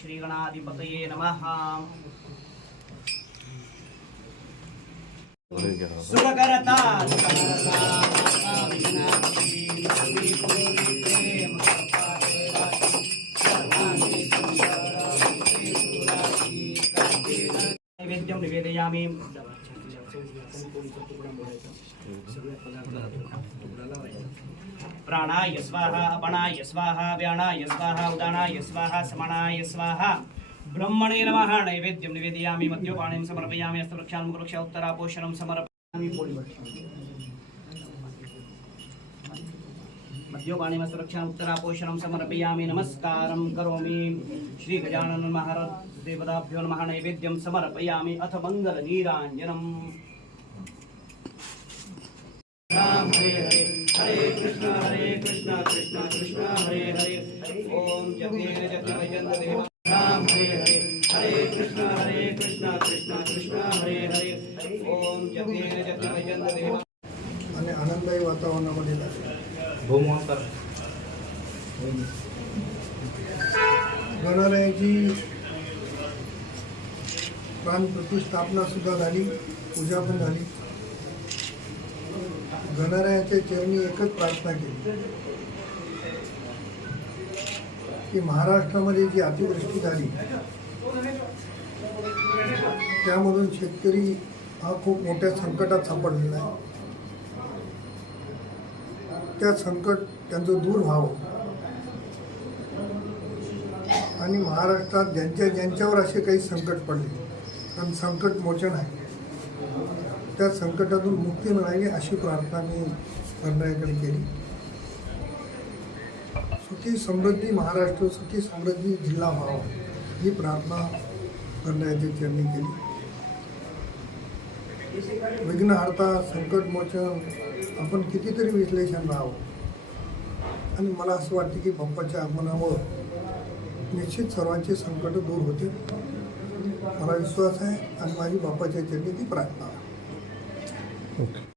ஸ்ரீகணாதிபதையே நமஹா சுககரதா कामना प्रीति निवेदयामि प्राणाय स्वाहा अपणाय स्वाहा व्याणाय स्वाहा उदानाय स्वाहा समानाय स्वाहा ब्रह्मणे नमः नैवेद्यं निवेदयामि मद्योपाणिं समर्पयामि हस्तवृक्षान् मुखवृक्ष उत्तरापोषणं समर्पयामि मद्योपाणिं सुरक्षा उत्तरापोषणं समर्पयामि नमस्कारं करोमि। श्री गजानन महाराज देवताभ्यो नमः नैवेद्यं समर्पयामि अथ मङ्गलनीराञ्जनम्। हरे हरे हरे कृष्ण हरे कृष्ण कृष्ण कृष्ण हरे हरे। ओम जपेन जपि भजन्त राम हरे हरे हरे कृष्ण हरे कृष्ण कृष्ण कृष्ण हरे हरे। ओम जपेन जपि भजन्त आणि आनंददायी वातावरणामध्ये झाले. गणरायाची प्राण प्रतिष्ठापना सुद्धा झाली पूजा पण झाली. गणरायाच्या चरणी एकच प्रार्थना केली. की महाराष्ट्रामध्ये जी अतिवृष्टी झाली त्यामधून शेतकरी हा खूप मोठ्या संकटात सापडलेला आहे. त्या संकट त्यांचं दूर व्हावं. आणि महाराष्ट्रात ज्यांच्या ज्यांच्यावर असे काही संकट पडले कारण संकट मोचन आहे. त्या संकटातून मुक्ती मिळावी अशी प्रार्थना मी गणरायाकडे केली. सुखी समृद्धी महाराष्ट्र सुखी समृद्धी जिल्हा व्हावा ही प्रार्थना गणरायाच्या चरणी केली. विघ्नहर्ता संकटमोचन आपण कितीतरी विश्लेषण राहावं. आणि मला असं वाटतं की बाप्पाच्या आगमनावर निश्चित सर्वांचे संकट दूर होते मला विश्वास आहे आणि माझी बाप्पाच्या चरणी ती प्रार्थना ओके.